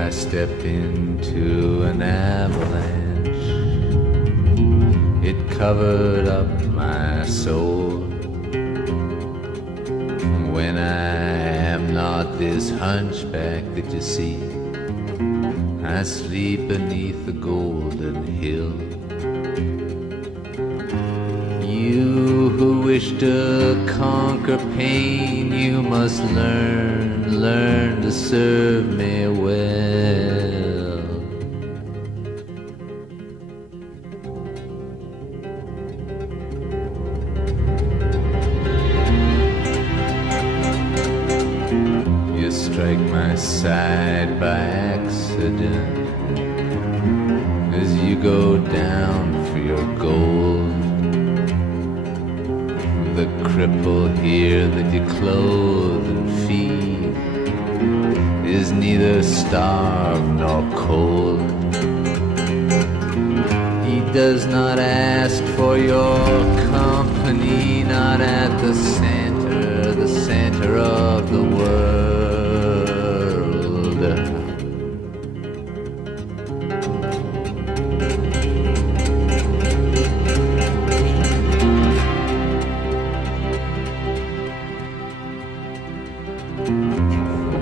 I step into an avalanche. It covered up my soul. When I am not this hunchback that you see, I sleep beneath the golden hill. You who wish to conquer pain, you must learn to serve me well. You strike my side by accident as you go down for your gold. The cripple here that you clothe and feed is neither starved nor cold. He does not ask for your company, not at the center of the world.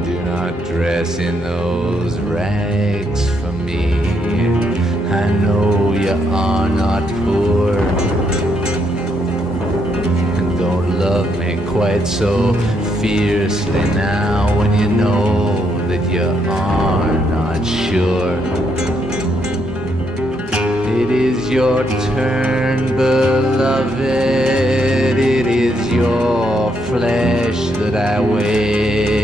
Do not dress in those rags for me. I know you are not poor, and don't love me quite so fiercely now when you know that you are not sure. It is your turn, beloved. It is your flesh that I wear.